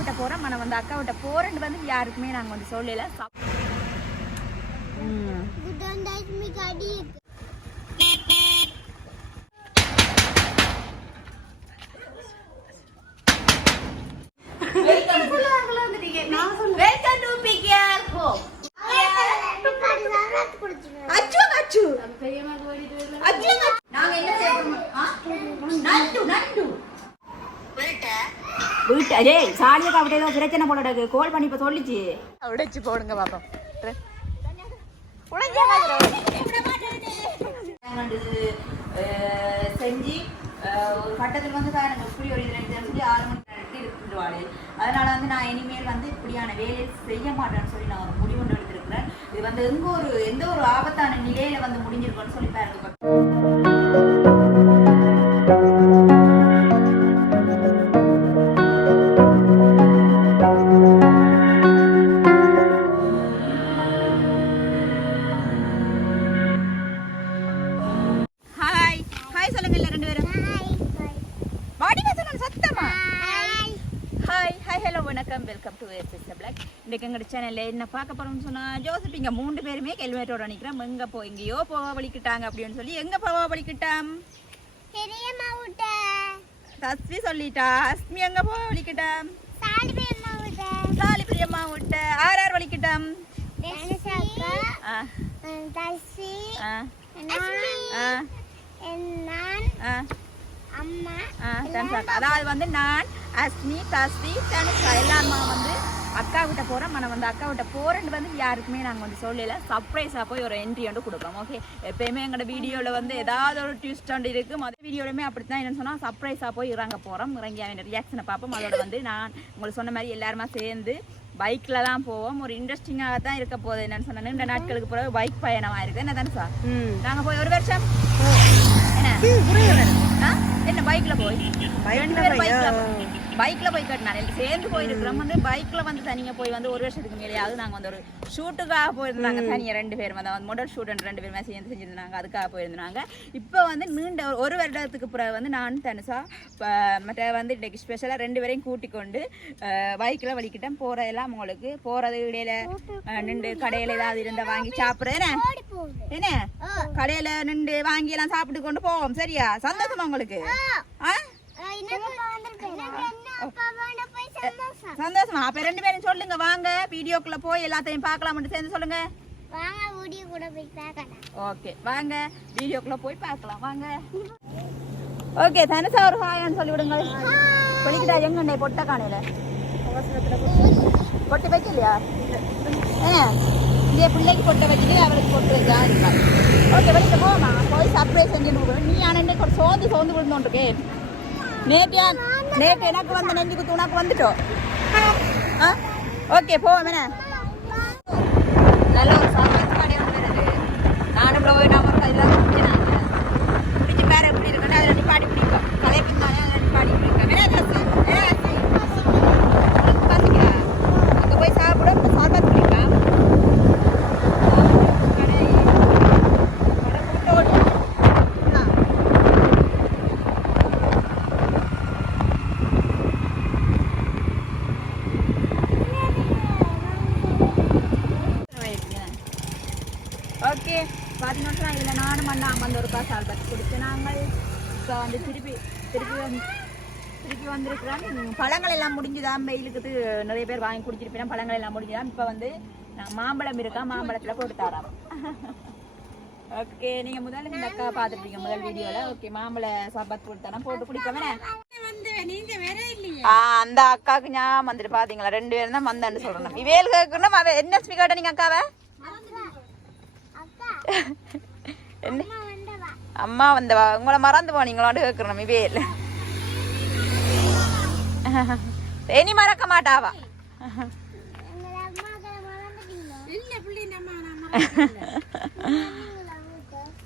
விட்ட போகிறோம். ஆனால் வந்து அக்கா விட்ட போகிறேன்னு வந்து யாருக்குமே நாங்கள் வந்து சொல்லலை. சாலியா அப்படி ஏதோ பிரச்சனை போட கோல் பண்ணி இப்ப சொல்லிச்சு உடைச்சு போடுங்க பாப்போம். செஞ்சு ஒரு கட்டத்தில் வந்து இப்படி ஒரு சொல்லி 6 மணி நேரத்துக்கு இருந்துருவாள். அதனால வந்து நான் இனிமேல் வந்து இப்படியான வேலையை செய்ய மாட்டேன்னு சொல்லி நான் ஒரு முடிவு ஒன்று எடுத்திருக்கிறேன். இது வந்து எந்த ஒரு ஆபத்தான நிலையில வந்து முடிஞ்சிருக்கோன்னு சொல்லி பாருங்க. இன்றைக்கு எங்கள் சேனலில் என்ன பார்க்க போகிறோம்னு சொன்னால் ஜோசப்பிங்க 3 பேருமே ஹெல்மெட்டோட நிற்கிறோம். எங்கே எங்கேயோ போக வலிக்கிட்டாங்க அப்படின்னு சொல்லி எங்கே போக வலிக்கிட்டாம் தஸ்வி சொல்லிட்டா. அஸ்மி எங்கே போக வலிக்கிட்டாம் சாலிபிரியம்மா விட்ட. யார் வலிக்கிட்டாம் அதாவது வந்து நான் அஸ்மி தஸ்வி தனுஷா எல்லாருமா வந்து அக்கா விட்ட போகிறோம். ஆனால் வந்து அக்கா விட்ட போகிறேன்னு வந்து யாருக்குமே நாங்கள் வந்து சொல்லலை. சர்ப்ரைஸாக போய் ஒரு என்ட்ரி வந்து கொடுக்குறோம். ஓகே, எப்பயுமே எங்களோட வீடியோவில் வந்து ஏதாவது ஒரு ட்விஸ்ட் ஒன்று இருக்குது. மொதல் வீடியோலையுமே அப்படி தான் என்னென்னு சொன்னால் சர்ப்ரைஸாக போய் இறங்க போகிறோம். இறங்கி அவன் ரியாக்ஷனை பார்ப்போம். அதோட வந்து நான் உங்களுக்கு சொன்ன மாதிரி எல்லாருமா சேர்ந்து பைக்கில் தான் போவோம். ஒரு இன்ட்ரெஸ்டிங்காக தான் இருக்க போகுது. என்னென்னு சொன்னால் இந்த நாட்களுக்கு பிறகு பைக் பயணமாக இருக்குது. என்ன தானே சார் நாங்கள் போய் ஒரு வருஷம் என்ன பைக்கில் போய் 2 பேர் பைக்கில் போய் கட்டினாங்க சேர்ந்து போயிருக்கிறோம். வந்து பைக்கில் வந்து தனியாக போய் வந்து 1 வருஷத்துக்கு மேலேயாவது நாங்கள் வந்து ஒரு ஷூட்டுக்காக போயிருந்தாங்க. தனியாக 2 பேர் வந்து முதல் ஷூட் 2 பேருமே சேர்ந்து செஞ்சுருந்தாங்க. அதுக்காக போயிருந்தாங்க. இப்போ வந்து நீண்ட 1 வருடத்துக்கு பிறகு வந்து நான் தனுஷா மற்ற வந்து இன்றைக்கு ஸ்பெஷலாக 2 பேரையும் கூட்டிக் கொண்டு பைக்கில் வலிக்கிட்டேன். போகிற எல்லாம் உங்களுக்கு போகிறது இடையில நின்று கடையில் ஏதாவது இருந்தால் வாங்கி சாப்பிட்றேன். என்ன கடையில் நின்று வாங்கி எல்லாம் சாப்பிட்டு கொண்டு போவோம். சரியா? சந்தோஷமா உங்களுக்கு? சந்தோஷமா? அப்ப 2 பேரும் சொல்லுங்க வாங்க வீடியோக்குள்ள போய் எல்லாத்தையும் பார்க்கலாம் சேர்ந்து சொல்லுங்க. ஓகே வாங்க வீடியோக்குள்ள போய் பார்க்கலாம் வாங்க. ஓகே தனுஷா ஒரு ஹாய்னு சொல்லி விடுங்க. கொலிக்கிட்டா எங்க பொட்ட காணையில பொட்டு வைக்கலையா? இதே பிள்ளைக்கு பொட்டை வச்சுட்டு அவளுக்கு பொட்டு வச்சா இருக்கா. ஓகே வெளியில போமா போய் சர்ப்ரைஸ் செஞ்சு. நீ ஆனால் ஒரு சோர்ந்து விழுந்தோன்றிருக்கேன். நேற்று எனக்கு வந்த நெஞ்சுக்கு உனக்கு வந்துட்டோம். ஓகே போவோம். என்ன நல்ல ஒரு சாப்பாடு கடை வந்துடுது. நானும் போய் நம்ம இதெல்லாம் பிடிச்சினாங்க பிடிச்சி பேர எப்படி இருக்குன்னு அதில் நிப்பாட்டி பிடிப்போம். கலைப்பின்னாலே அதில் நிப்பாட்டி பிடிப்போம். பார்த்துக்கா அங்கே போய் சாப்பிட சாப்பாடு பிடிப்பேன். ஓகே பார்த்தீங்கன்னா இதில் நானும் அண்ணாம வந்து ஒரு காசு ஆல்பத்து கொடுத்து நாங்கள் இப்போ வந்து திருப்பி வந்திருக்கிறோம். பழங்கள் எல்லாம் முடிஞ்சுதான். வெயிலுக்கு நிறைய பேர் வாங்கி குடிச்சிருப்பேன். பழங்கள் எல்லாம் முடிஞ்சுதான். இப்போ வந்து மாம்பழம் இருக்கா, மாம்பழத்தில் கொடுத்தாராம். ஓகே நீங்கள் முதல்ல இந்த அக்கா பார்த்துருப்பீங்க முதல் வீடியோவில். ஓகே மாம்பழ சர்பத் கொடுத்தானா போட்டு குடிக்கவே. அந்த அக்காவுக்கு ஞாபகம் வந்துட்டு பார்த்தீங்களா 2 பேரும் தான் வந்தான்னு சொல்லணும். இவேல் கேட்கணும். அவ என்ன ஸ்பீக்கர்ட்ட நீங்கள் அக்காவை என்ன அம்மா வந்தவா உங்களை மறந்து போனீங்களான்னு கேட்கணும். இவேல் இனி மறக்க மாட்டாவா?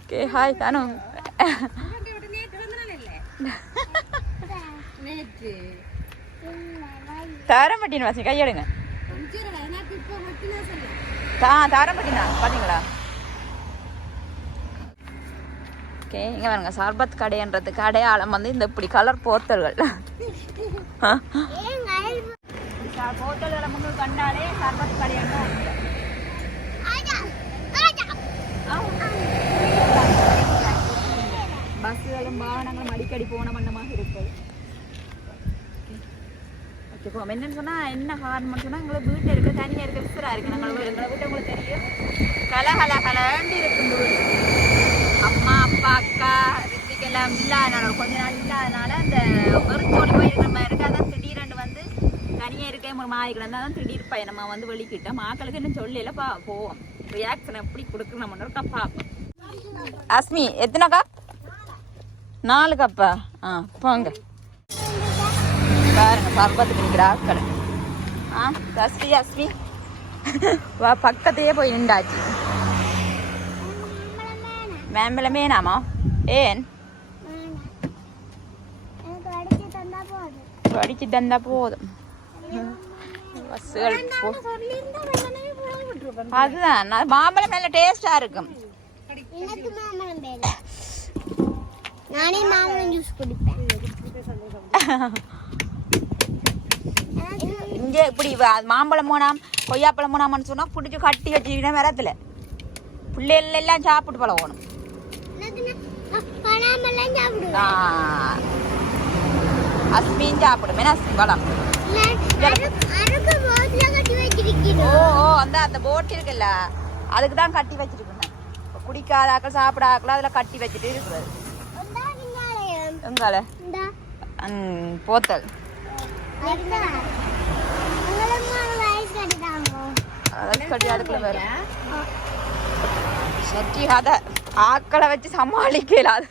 ஓகே ஹாய் தானு. தாரம்பட்டின்னு வாசி கையெடுங்க. தாரம்பட்டி தான் பார்த்தீங்களா? ஓகே இங்கே பாருங்க சர்பத் கடைன்றதுக்கு அடையாளம் வந்து இந்த இப்படி கலர் போத்தல்கள். ஹோட்டல்களை முன்னு கண்டாலே சர்பத்து கடையாக பஸ்ஸுகளும் வாகனங்களும் அடிக்கடி போன மண்டமாக இருக்குது. ஓகே இப்போ என்னன்னு சொன்னால் என்ன காரணம்னு சொன்னால் எங்களை வீட்டில் இருக்க தனியாக இருக்க விசிறாக இருக்குது. எங்களை வீட்டை உங்களுக்கு தெரியும் கலகலகலண்டு இருக்கும் வீடு. அம்மா அப்பா அக்கா ரித்திக்கெல்லாம் இல்லாதனால கொஞ்ச நாள் இல்லாதனால அந்த வெறுத்தோடி போயிருக்கிற மாதிரி இருக்குது. அதான் திடீரெண்டு வந்து தனியாக இருக்க ஒரு மாதிரி கிடந்தால் தான் திடீர் பயணமாக வந்து வெளிக்கிட்டோம். மக்களுக்கு இன்னும் சொல்லல போவோம் ரியாக்ஷன் எப்படி கொடுக்குறோம்ன்றக்கா பார்ப்போம். அஸ்மி எத்தனை கப்? 4 கப்பா? ஆ போங்க பாருங்க சர்பத்து குடிக்கிற ஆட்கள். தஸ்மி அஸ்மி வா பக்கத்தையே போய் நின்றாச்சு. மேம்பலமே நாமா ஏன் அடிச்சு தந்தா போதும். அதுதான் மாம்பழம் நல்ல டேஸ்டா இருக்கும். நானே மாம்பழம் ஜூஸ் குடிப்பேன். இங்க இப்படி மாம்பழம் போனாம் கொய்யாப்பழம் போனாமன்னு சொன்னா பிடிச்சி கட்டி வச்சுக்கிட்டேன் மரத்துல பிள்ளைகள் எல்லாம் சாப்பிட்டு பழகணும். அஸ்மின் சாப்பிடும் பழம். ஓ அந்த போட் இருக்குல்ல அதுக்கு தான் கட்டி வச்சிருக்கேன். குடிக்காத ஆக்கள் சாப்பிட ஆக்கள் அதுல கட்டி வச்சுட்டு இருக்கிறது. எங்கால போத்தல் சட்டி அத ஆக்களை வச்சு சமாளிக்கலாது.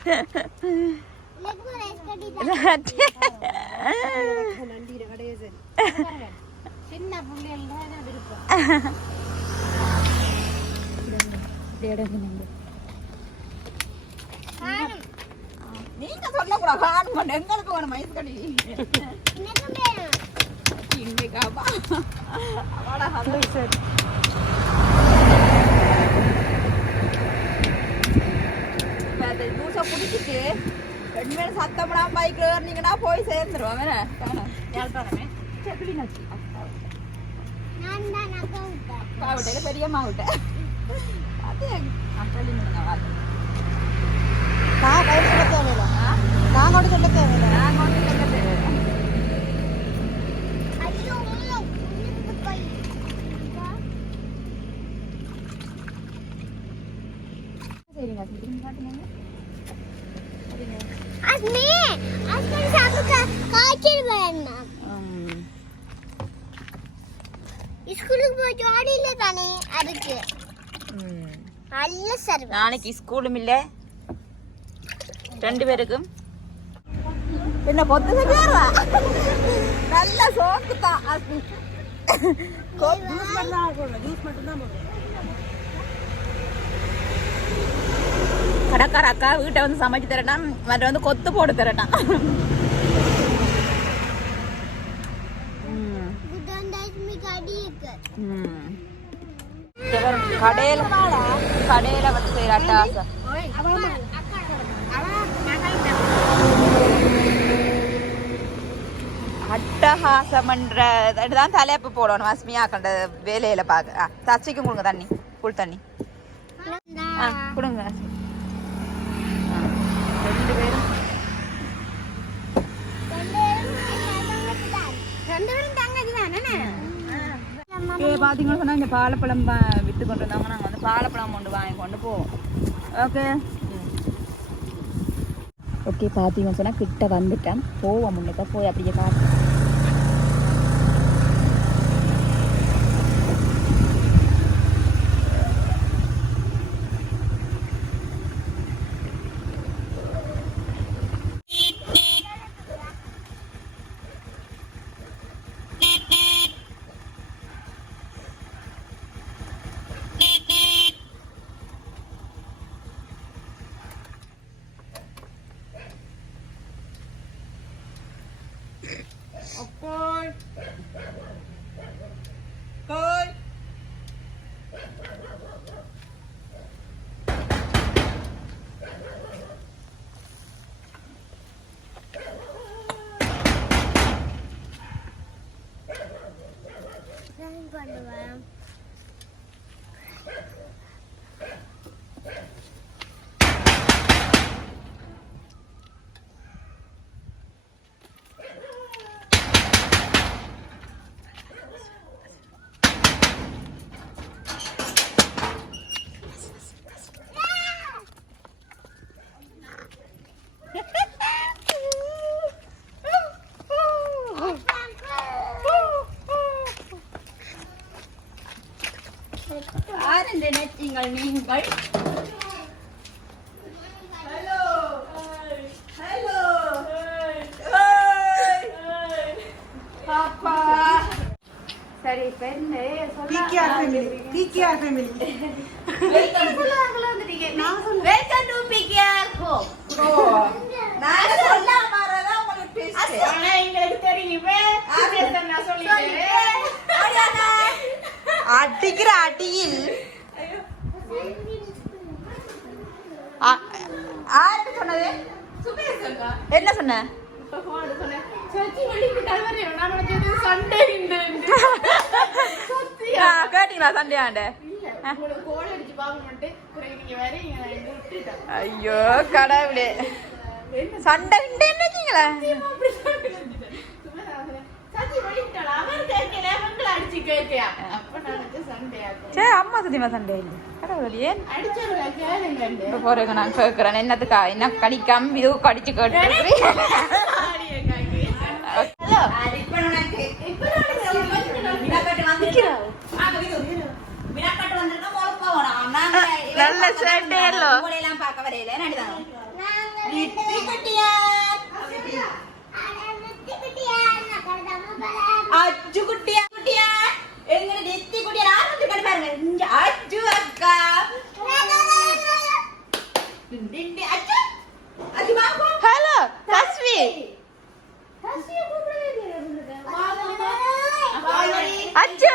நீங்க சொல்லக்கூடாது எங்களுக்கு வேணும் ஐஸ் கட்டி. ஜூஸை குடிச்சிட்டு 2 பேரும் சத்தப்படாம பைக்ல ஏறினீங்கன்னா போய் சேர்ந்துருவோம். மாவட்டையில பெரிய மாவட்டை அது நாளைக்கு ஸ்கூலும் இல்ல 2 பேருக்கும். என்ன பொத்து செஞ்சாரா நல்ல சோக்கு தான். கடைக்கார அக்கா வீட்டை வந்து சமைச்சு தரட்டான் மற்ற வந்து கொத்து போட்டு தரட்டான். கடையில வந்து செய்யற அட்டகாசம். அட்டகாசம்ன்றதான் தலைப்பு போடணும். அஸ்மியா கண்ட வேலையில பாக்க தச்சிக்கும் கொடுங்க தண்ணி புல் தண்ணி கொடுங்க. 2 பேரும் பாத்தீங்கன்னா சொன்னா இந்த பாலப்பழம் வித்து கொண்டு வந்தாங்க. நாங்க வந்து பாலப்பழம் கொண்டு வாங்கி கொண்டு போவோம். ஓகே ஓகே பாத்தீங்கன்னு சொன்னா கிட்ட வந்துட்டேன். போவோம் முன்னுக்க போய் அப்படியே பார்த்து நினைச்சீங்கள் நீங்கள்? ஹலோ ஹலோ பாப்பா. சரி இப்ப என்ன TKR family welcome to PKR home. நான் சொல்ல மாறதா உங்களுக்கு டெஸ்ட். ஆனா உங்களுக்கு தெரியுமே. நான் சொல்லிட்டேன். அடிக்கிற அடியில் ஆறு சொன்னது சுபேஷ் அக்கா. என்ன சொன்ன? கேட்டீங்களா சண்டே ஆண்ட? ஐயோ கடவுளே, சண்டை என்னக்கீங்களா? சரி அம்மா சத்தியமா சண்டே இல்லை கடவுள். ஏன் இப்ப போறேங்க நான் கேட்கிறேன். என்னத்துக்கா என்ன கடிக்காம இது கடிச்சு கேட்டு நல்ல சேட்டையல்லோ பார்க்க வரையில அச்சு குட்டியா குட்டியா எங்க நெத்தி குட்டியா ஆரம்பிச்சு கண்டு பாருங்க. அச்சு அக்கா ஹலோ தஸ்வி அச்சு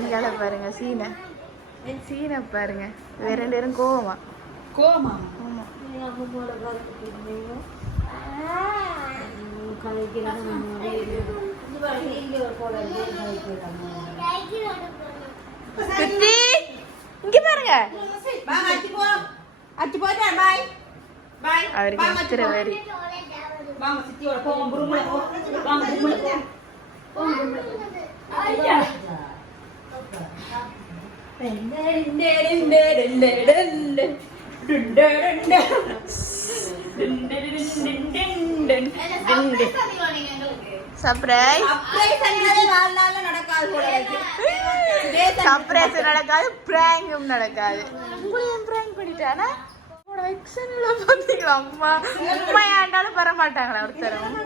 இங்கால பாருங்க சீனை பாருங்க. வேற ரெண்டு பேரும் கோவமா இங்க பாருங்க. அவருக்கு வேறு சர்ப்ரைஸ் நடக்காது, பிராங்கும் நடக்காது. உங்களையும் பிராங்க் பண்ணிட்டானா? பாத்தீங்களா அம்மா உண்மையாண்டாலும் பெற மாட்டாங்களா ஒருத்தரும்.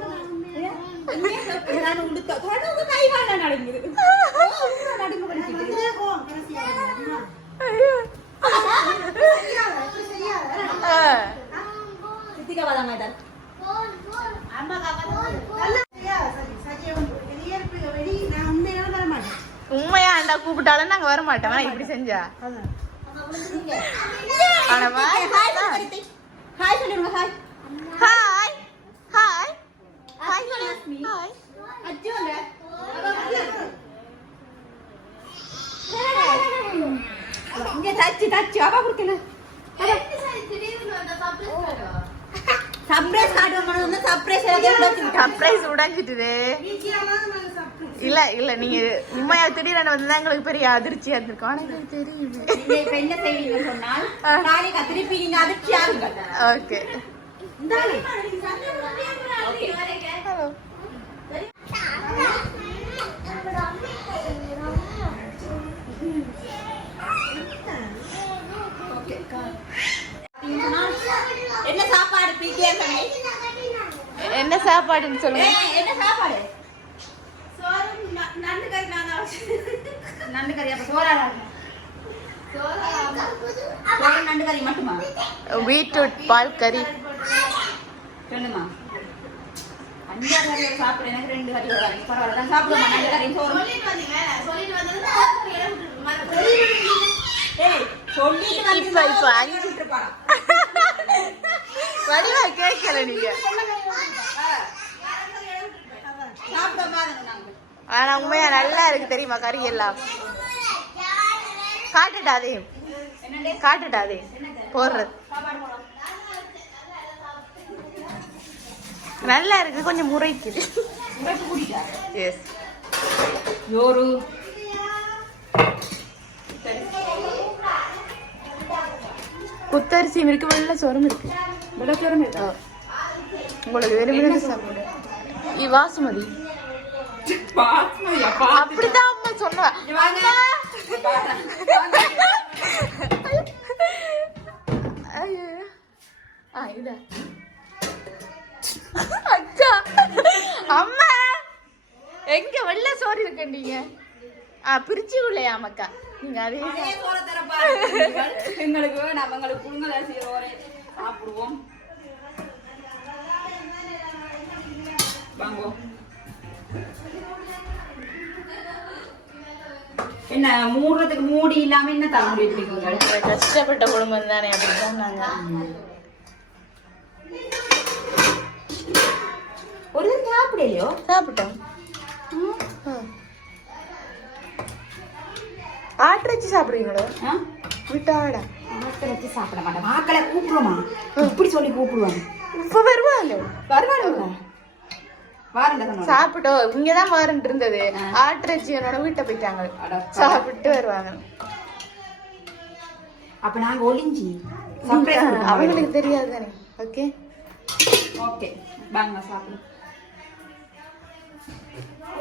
உண்மையா அண்டா கூப்பிட்டாலும் நாங்க வர மாட்டோம். இப்படி செஞ்சா சர்ப்ரைஸ் உடைஞ்சிட்டு. இல்ல இல்ல நீங்க உண்மையா திடீர்னு வந்தா எங்களுக்கு பெரிய அதிர்ச்சியா இருந்திருக்கும். ஆனா எனக்கு தெரியும் என்ன செய்வீங்க சொன்னால் நாளைக்கு திருப்பி நீங்க அதிர்ச்சி ஆகுங்க. ஓகே ஹலோ என்ன சாப்பாடு என்ன சாப்பாடுன்னு சொல்லுங்க. என்ன சாப்பாடு? நண்டு கறி நான் தான் நண்டு கறி அப்ப சோறா சோறு நண்டு கறி மட்டுமா பீட்ரூட் பால் கறி சொல்லுமா 5 கறி சாப்பிட எனக்கு 2 கறி வராது பரவாயில்ல தான் சாப்பிடுமா நண்டு கறி சோறு சொல்லிட்டு இப்ப 5 வடிவா கேட்கல நீங்க ஆனா உண்மையா நல்லா இருக்கு தெரியுமா கறி எல்லாம் காட்டுட்டாதே போடுறது நல்லா இருக்கு கொஞ்சம் முறைக்குது எஸ் யோரு குத்தரிசியும் இருக்கு வெள்ளை சோறும் இருக்கு உங்களுக்கு விரும்பின சாப்பிடு வாசுமதி அப்படிதான் அம்மா சொன்னா அம்மா எங்க வெள்ள சோறு இருக்கீங்க பிரிச்சு இல்லையா மக்கா நீங்க அதே எங்களுக்கு நம்மங்களுக்கு புழுங்கல் அரிசி சாப்பிடுவோம் வாங்கோ என்ன மூடுறதுக்கு மூடி இல்லாம என்ன தகுதி இருக்கீங்க கஷ்டப்பட்ட குடும்பம் தானே அப்படிதான் நாங்க ஒரு சாப்பிடலையோ சாப்பிட்டோம் ஆட்டிறைச்சி சாப்பிடுவீங்களோ விட்டாடா ஆட்டிறைச்சி சாப்பிட மாட்டேன் ஆக்களை கூப்பிடுவோமா இப்படி சொல்லி கூப்பிடுவாங்க இப்ப வருவாங்க சாப்பிட்டோம் இங்கதான் வாரண்ட் இருந்தது ஆட்டிறைச்சி என்னோட வீட்டை போயிட்டாங்க சாப்பிட்டு வருவாங்க அப்ப நாங்க ஒளிஞ்சி அவங்களுக்கு தெரியாது தானே ஓகே ஓகே வாங்க சாப்பிடு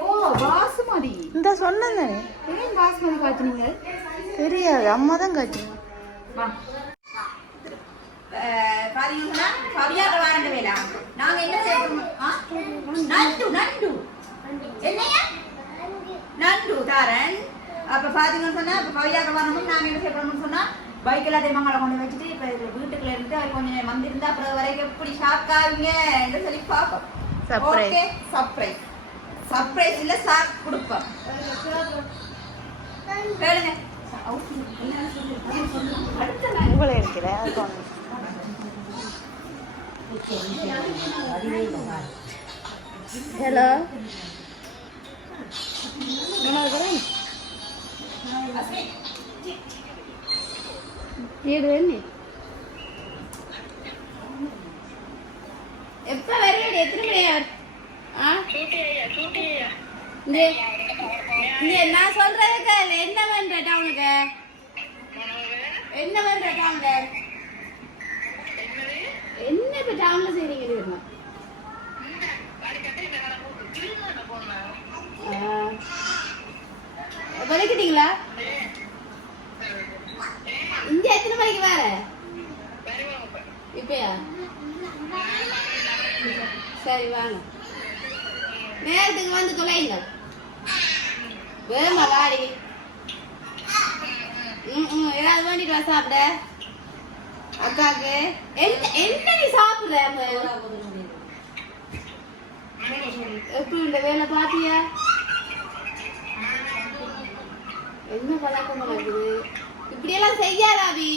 ஓ பாசுமதி இந்த சொன்னேன் தானே ஏன் பாசுமதி காய்ச்சினீங்க தெரியாது அம்மா தான் காய்ச்சிங்க வா பாத்தீங்கன்னா பவியார வாரண்ட வேலா நாங்க என்ன செய்யணும் நண்டு நண்டு என்னையா நண்டு தாரன் அப்ப பாத்தீங்கன்னு சொன்னா அப்ப பவியார வாரணும் நாங்க என்ன செய்யணும்னு சொன்னா பைக் எல்லாத்தையும் மங்களை கொண்டு வச்சுட்டு இப்ப வீட்டுக்குள்ள இருந்து அது கொஞ்சம் வந்திருந்தா அப்புறம் வரைக்கும் எப்படி ஷாக் ஆகுங்க என்று சொல்லி பார்ப்போம் ஓகே சர்ப்ரைஸ் சர்ப்ரைஸ் இல்ல ஷாக் கொடுப்போம் கேளுங்க உங்களை இருக்கிறேன் ஹலோ எப்ப வருவீங்க எத்தனை மணி நான் சொல்றதுக்கு என்ன பண்ற டவுனுக்கு என்ன பண்ற டவுன்ல என்ன இப்ப டவுன்ல செய்றீங்க வலிக்கிட்டீங்களா இங்க எத்தனை மணிக்கு வேற இப்பயா சரி வாங்க நேரத்துக்கு வந்து தொலைங்க வேமா வாடி ஏதாவது வேண்டிட்டு வா சாப்பிட அக்காக்கு என்ன நீ சாப்பிடுற எப்படி இந்த வேலை பாத்தியா என்ன பழக்கம் நடக்குது இப்படி எல்லாம் செய்யாதாபி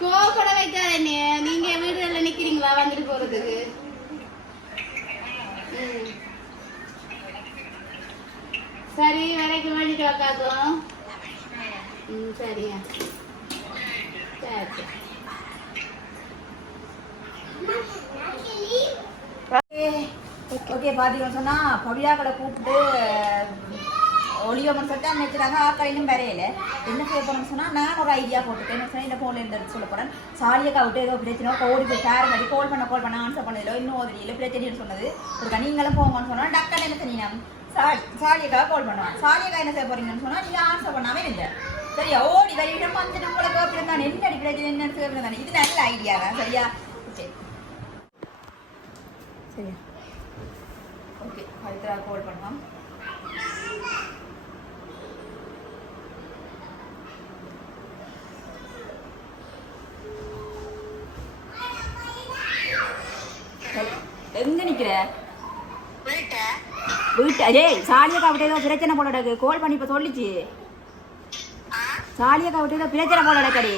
கோபப்பட வைக்காத நீங்க வீடுல நிக்கிறீங்களா வந்துட்டு போறதுக்கு சரி வரைக்கும் வேண்டிட்டு வைக்காதும் சரியா சரி ஓகே பாத்தீங்கன்னு சொன்னா பவியாக்களை கூப்பிட்டு ஒளிவமன் சொல்லிட்டு நினைச்சாங்க ஆக்களையும் வரையில என்ன செய்ய போறோம்னு சொன்னா நான் ஒரு ஐடியா போட்டுட்டேன் என்ன சொன்னா இந்த போன்ல இருந்து சொல்ல போறேன் சாலியக்கா விட்டு ஏதோ பிரச்சனை ஓடி போய் பேர் மாதிரி கால் பண்ண ஆன்சர் பண்ணதில்லை இன்னும் ஓதிரியில பிரச்சனைன்னு சொன்னது ஒரு நீங்களும் போங்கன்னு சொன்னா டக்குன்னு என்ன சொன்னீங்க சாலியக்கா கால் பண்ணுவான் சாலியக்கா என்ன செய்ய போறீங்கன்னு சொன்னா நீங்க ஆன்சர் பண்ணாம இருங்க சரியா ஓடி வரையிடம் வந்து நம்மளுக்கு அப்படி தான் என்ன பிரச்சனை என்ன செய்யறது இது நல்ல ஐடியா தான் சரியா ஓகே சரி ஓகே பவித்ரா கால் பண்ணலாம். எங்க நிக்கிற? வீட்டு ஏய் சாலியா காவிட்ட ஏதோ பிரச்சனை போல கிடக்கு. கால் பண்ணி இப்ப சொல்லிச்சு. சாலியா காவிட்ட ஏதோ பிரச்சனை போல கிடக்கடி.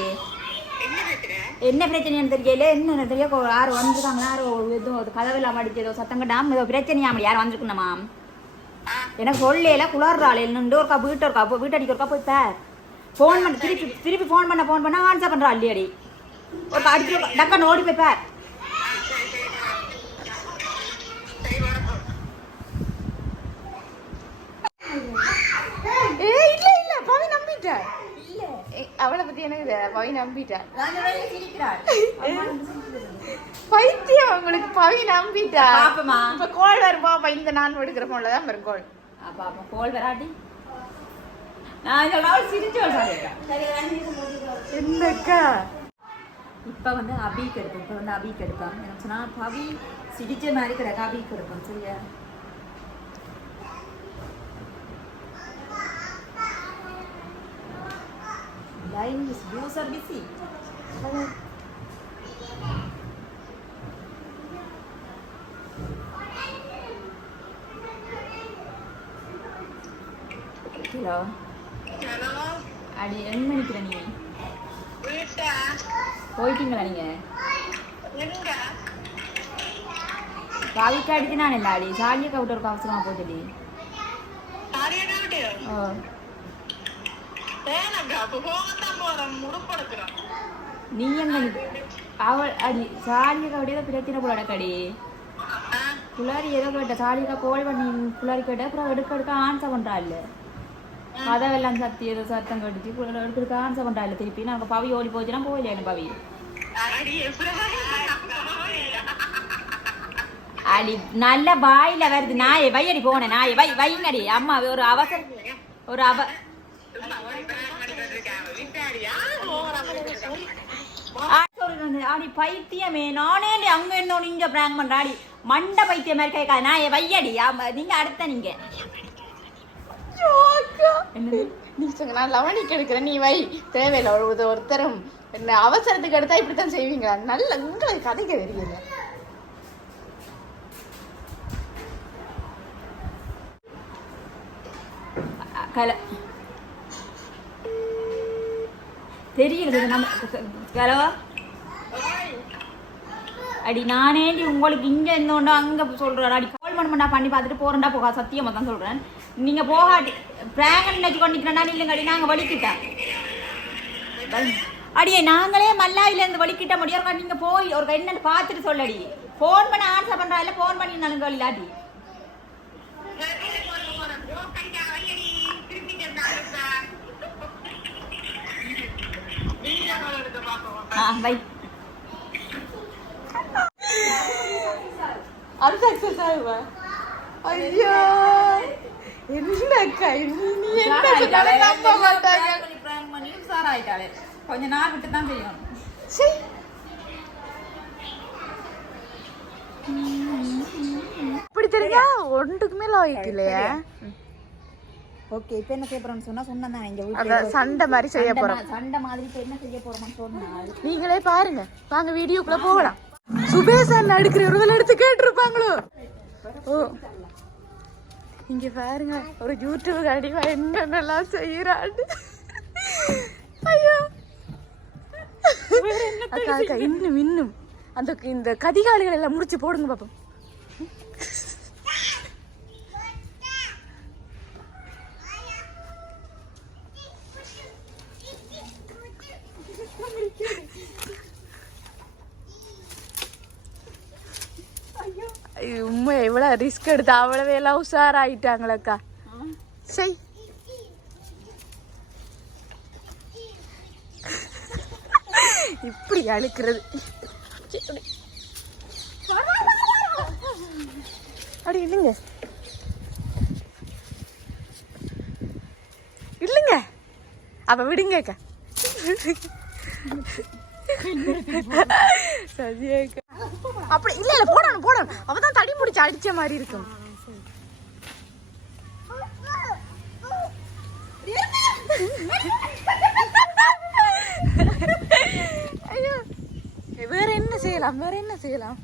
என்ன பிரச்சனைன்னு தெரியல. என்ன தெரிய யாரும் வந்துருக்காங்களா? யாரும் எதுவும் கதவெல்லாம் அடிச்சு ஏதோ சத்தம் கட்டாம ஏதோ பிரச்சனையாம யாரும் வந்திருக்கணுமா? எனக்கு சொல்லல குளர்றாள் என்னண்டு ஒருக்கா வீட்டு அடிக்க ஒருக்கா போய் பேர் ஃபோன் பண்ண திருப்பி ஃபோன் பண்ண ஆன்சர் பண்றா இல்லையடி. ஒரு அடிச்சு டக்குன்னு ஓடி போய் பேர். இல்ல பவி நம்பிட்டா. அவளை பத்தி எனக்கு பவி நம்பிட்டா. பைத்தியம் உங்களுக்கு பவி நம்பிட்டா. இப்ப கோல் வருமா? இந்த நான் எடுக்கிற போன்ல தான் வரும் கோல். பாப்பா கோல் வராட்டி நான் இதெல்லாம் சிரிச்சு என்னக்கா இப்ப வந்து அபிக்கு எடுப்போம். எனக்கு சொன்னா பவி சிரிச்ச மாதிரி கிடக்கு. அபிக்கு எடுப்போம் சரியா? Line is user busy. Hello. அடி என்ன நினைக்கிற நீ? போயிட்டீங்களா நீங்க? பாவிக்கு அடிச்சு நான் இல்லை அடி சாலியை கவுட்ட ஒரு அவசரமா போச்சுடி. நீ எங்க அவள் அடி சாலியை கவுட்ட ஏதோ பிரச்சனை போல அடக்கடி. புள்ளாரி ஏதோ கேட்ட சாலிக்கா கோல் பண்ணி புள்ளாரி கேட்ட அப்புறம் எடுக்க ஆன்சர் பண்றா இல்ல. கதவெல்லாம் சத்தி ஏதோ சத்தம் கேட்டுச்சு எடுக்க ஆன்சர் பண்றா இல்ல. திருப்பி நாங்க பவி ஓடி போச்சுன்னா போயில பவி அடி நல்ல வாயில வருது. நாயை வையடி போன நாயை வைங்கடி அம்மா. ஒரு அடி பைத்தியமே நானே அங்க என்ன இங்க பிராங்க் பண்றாடி மண்ட பைத்தியம் மாதிரி கேட்காது. நாயை வையடி நீங்க அடுத்த நீங்க நீ சொங்க நான் லவணிக்கு எடுக்கிறேன் நீ வை. தேவையில்லை ஒருத்தரும் என்ன அவசரத்துக்கு எடுத்தா இப்படித்தான் செய்வீங்களா? நல்ல உங்களுக்கு கதைக்க தெரியல. தெரியல நம்ம அடி நானேண்டி உங்களுக்கு இங்க இருந்தோண்டா அங்க சொல்றேன். அடி கால் பண்ணி பார்த்துட்டு போறேன்டா போகா. சத்தியமா தான் சொல்றேன். நீங்க போகாட்டி பிராங்கன் நினைச்சு கொண்டிருக்கிறா இல்லைங்க அடி. நாங்க வலிக்கிட்டேன் அடியே. நாங்களே மல்லாயில இருந்து வலிக்கிட்ட முடியும். நீங்க போய் ஒரு என்னன்னு பார்த்துட்டு சொல்லடி. போன் பண்ண ஆன்சர் பண்றா இல்ல போன் பண்ணி நாளுங்க இல்லாட்டி வை. அது சக்சஸ் ஆகுவா? ஐயோ என்னக்கா நீ என்ன நம்ப மாட்டாங்க. கொஞ்ச நாள் விட்டு தான் செய்யணும். இப்படி தெரிஞ்சா ஒன்றுக்குமே லாய்க்கு இல்லையா? ஓகே இப்போ என்ன செய்ய போறோம்னு சொன்னா இங்க அத சண்டை மாதிரி செய்ய போறோம். சண்டை மாதிரி இப்போ என்ன செய்ய போறோம்னு சொன்னா நீங்களே பாருங்க. வாங்க வீடியோக்குள்ள போகலாம். சுபேஷ் அண்ணா எடுக்கிற ஒரு எடுத்து கேட்டிருப்பாங்களோ. ஓ இங்க பாருங்க ஒரு யூடியூப் அடிவா என்னென்னலாம் செய்யறான்னு. ஐயோ அக்கா அக்கா இன்னும் அந்த இந்த கதிகாலிகள் எல்லாம் முடிச்சு போடுங்க பாப்போம். உண்மை எவ்வளவு ரிஸ்க் எடுத்து அவ்வளவு எல்லாம் உஷாராயிட்டாங்களக்கா. சரி இப்படி அழுக்கிறது அப்படி இல்லைங்க அப்ப விடுங்க அக்கா. சசியக்கா அப்படி இல்ல இல்ல போடணும் போடணும் அவதான் தடி முடிச்சு அடிச்ச மாதிரி இருக்கும். ஐயோ வேற என்ன செய்யலாம் வேற என்ன செய்யலாம்?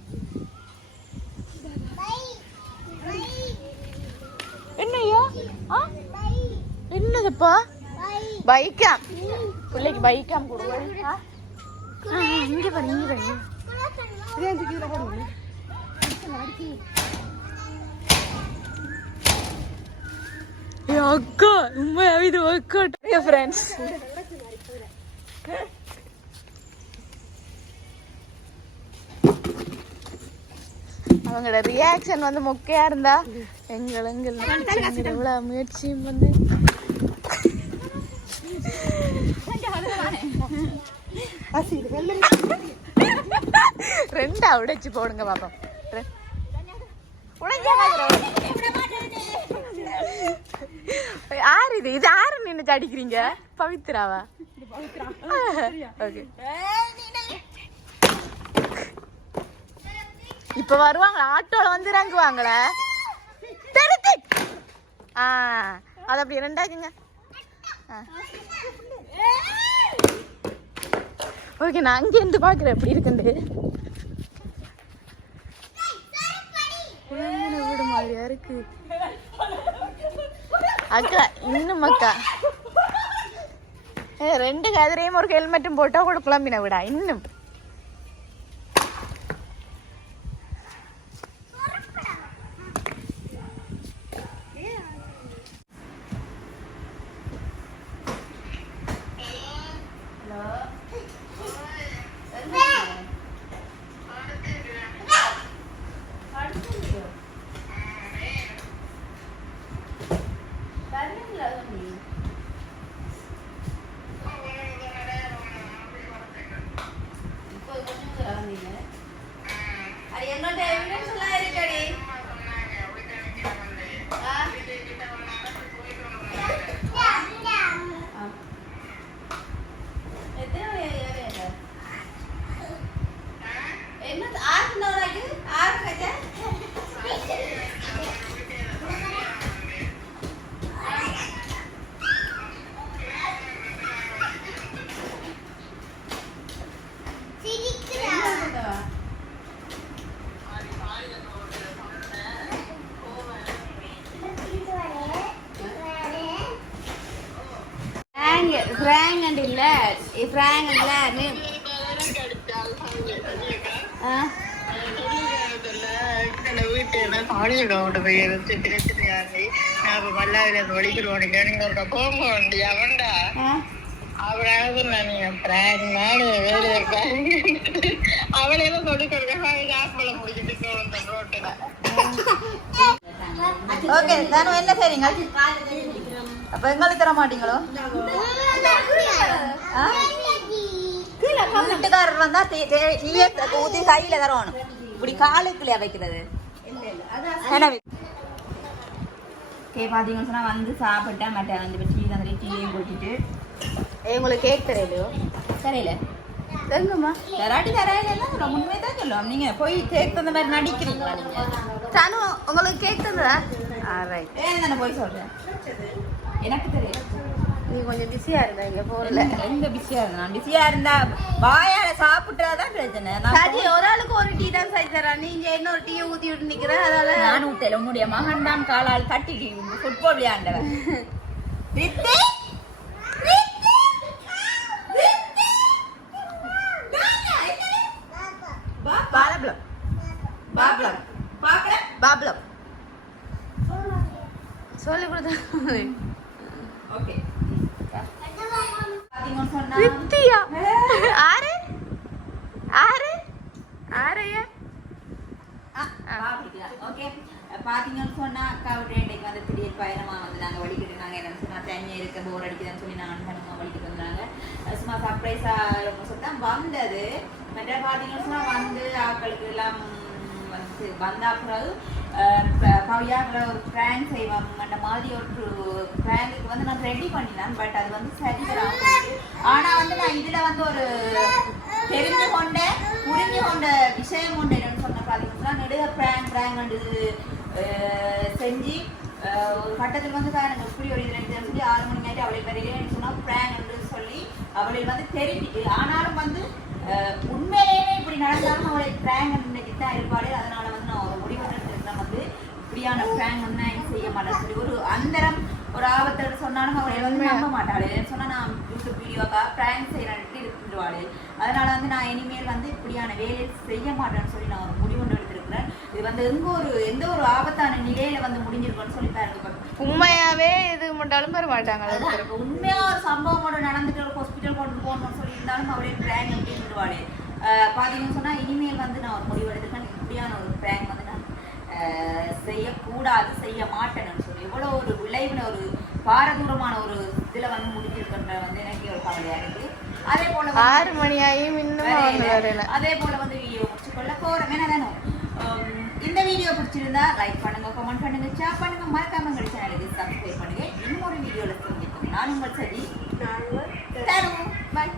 என்னையா என்னதுப்பா? பைக்கா பிள்ளைக்கு பைக்காம் கொடுங்க. இங்க பாரு இங்க பாரு அக்கா உண்மையாவே இது ஒர்க் அவுட் ஃப்ரெண்ட்ஸ். அவங்களோட ரியாக்ஷன் வந்து மொக்கையா இருந்தா எங்கள் எவ்வளவு முயற்சியும் வந்து ரெண்டா உடைச்சு போடுங்க பாப்போம். யாரு இது இது யாரு நின்று அடிக்கிறீங்க? பவித்ராவா? ஓகே இப்ப வருவாங்களா ஆட்டோல வந்து இறங்குவாங்கள அது அப்படி ரெண்டாக்குங்க. ஓகே நான் அங்கே இருந்து பாக்குறேன் எப்படி இருக்குண்டு. வீடு மாதிரியா இருக்கு அக்கா. இன்னும் அக்கா ரெண்டு கதிரையும் ஒரு ஹெல்மெட்டும் போட்டா கூட குழம்பின விடா இன்னும். Frank இல்ல Frank இல்ல ஆடியோட போய் பிரச்சனையாகி நான் பல்லாவில ஒழிக்கிறோம் நீங்க கோபம் வண்டி அவன்டா அவராக நீங்க பிராங்க் நாடு வேறு அவளையெல்லாம் சொல்லி கொடுக்க முடிக்கிட்டு ரோட்டுல. ஓகே நானும் என்ன செய்றீங்க? அப்ப எங்களுக்கு தர மாட்டீங்களோ? வீட்டுக்காரர் வந்தா ஊத்தி கையில தரணும். இப்படி காலுக்குள்ளே வைக்கிறது பாத்தீங்கன்னா வந்து சாப்பிட்டா மட்டை வந்து வச்சு டீயும் போட்டுட்டு உங்களுக்கு கேக் தரையிலையோ தரையில தருங்கம்மா தராட்டி தரையில உண்மையே தான் சொல்லுவோம். நீங்க போய் கேக் தந்த மாதிரி நடிக்கிறீங்களா? நீங்க தானு உங்களுக்கு கேக் தந்ததா? ஏன் தானே போய் சொல்றேன் எனக்கு தெரியும். நீ கொஞ்சம் பிஸியா இருந்தா இங்க போகல. எங்க பிஸியா இருந்தா? நான் பிஸியா இருந்தா வாயால சாப்பிட்டாதான் பிரச்சனை. ஒரு ஆளுக்கு ஒரு டீ தான் சைஸ் தரா. நீங்க இன்னொரு டீ ஊத்தி விட்டு நிக்கிற. அதனால நான் ஊத்தல. உன்னுடைய மகன் தான் காலால் தட்டி ஃபுட்பால் விளையாண்டவன். பாப்ளம் பாப்ளம் பாப்ளம் சொல்லி கொடுத்த. ஓகே வித்தியா ஆறு ஆறு ஆறையா ஓகே பாத்தீங்கன்னு சொன்னா அக்காவோட இன்றைக்கு வந்து திடீர் பயணமா வந்து நாங்க வடிக்கிட்டு நாங்க என்ன சொன்னா தனியா இருக்க போர் அடிக்குதுன்னு சொல்லி நாங்க அனுப்பணுமா வடிக்கிட்டு வந்தாங்க. சும்மா சர்ப்ரைஸா தான் வந்தது. மற்ற பாத்தீங்கன்னு சொன்னா வந்து ஆக்களுக்கு எல்லாம் வந்து வந்தா பிறகு பவியாக்கிற ஒரு பிராங்க் செய்வோம் அந்த மாதிரி ஒரு பிராங்குக்கு வந்து நான் ரெடி பண்ணினேன். பட் அது வந்து சரி வராது. ஆனா வந்து நான் இதுல வந்து ஒரு தெரிஞ்சு கொண்ட புரிஞ்சு கொண்ட விஷயம் கொண்டு என்னன்னு சொன்ன பாத்தீங்கன்னா நெடுக பிராங்க் செஞ்சு ஒரு கட்டத்தில் வந்து பாருங்க இப்படி ஒரு இதுல சொல்லி 6 மணி நேரம் அவளை வரையிலேன்னு சொன்னா பிராங்க் சொல்லி அவளை வந்து தெரிஞ்சுட்டு ஆனாலும் வந்து உண்மையிலேயே இப்படி நடந்தாலும் அவளை பிராங்க் இன்னைக்கு தான் இருப்பாளே. அதனால வந்து நான் ஒரு முடிவு எடுத்திருக்கேன் வந்து இப்படியான பிராங்க் வந்து நான் செய்ய மாட்டேன் சொல்லி ஒரு அந்தரம் ஒரு ஆபத்து சொன்னாலும் அவளை வந்து நம்ப மாட்டாளே சொன்னா நான் யூடியூப் வீடியோக்கா பிராங்க் செய்யறேன்ட்டு இருந்துருவாளே. அதனால வந்து நான் இனிமேல் வந்து இப்படியான வேலையை செய்ய மாட்டேன்னு சொல்லி நான் ஒரு முடிவு ஒன்று எடுத்திருக்கிறேன். இது வந்து எந்த ஒரு ஆபத்தான நிலையில வந்து முடிஞ்சிருக்குன்னு சொல்லி பாருங்க. உண்மையாவே இது மட்டும் பெற மாட்டாங்க. உண்மையா ஒரு சம்பவம் நடந்துட்டு ஒரு ஹாஸ்பிட்டல் கொண்டு போகணும்னு சொல்லி இருந்தாலும் அவளே பிராங்க் எப்படி இருந்துருவாளே. பாத்தீங்கன்னு சொன்னா இனிமேல் வந்து நான் ஒரு முடிவு எடுத்திருக்கேன். இப்படியான ஒரு பிராங்க் வந்து நான் செய்யக்கூடாது செய்ய மாட்டேன்னு சொல்லி எவ்வளோ ஒரு விளைவுல ஒரு பாரதூரமான ஒரு இதுல வந்து முடிஞ்சிருக்கின்ற வந்து எனக்கு ஒரு கவலையா இருக்கு. அதே போல 6 மணி ஆகியும் இன்னும் அதே போல வந்து வீடியோ முடிச்சுக்கொள்ள போறோம். என்ன வேணும் இந்த வீடியோ பிடிச்சிருந்தா லைக் பண்ணுங்க, கமெண்ட் பண்ணுங்க, ஷேர் பண்ணுங்க, மறக்காம எங்க சேனலுக்கு சப்ஸ்கிரைப் பண்ணுங்க. இன்னும் ஒரு வீடியோல சந்திப்போம். நான் உங்கள் சரி. பாய்.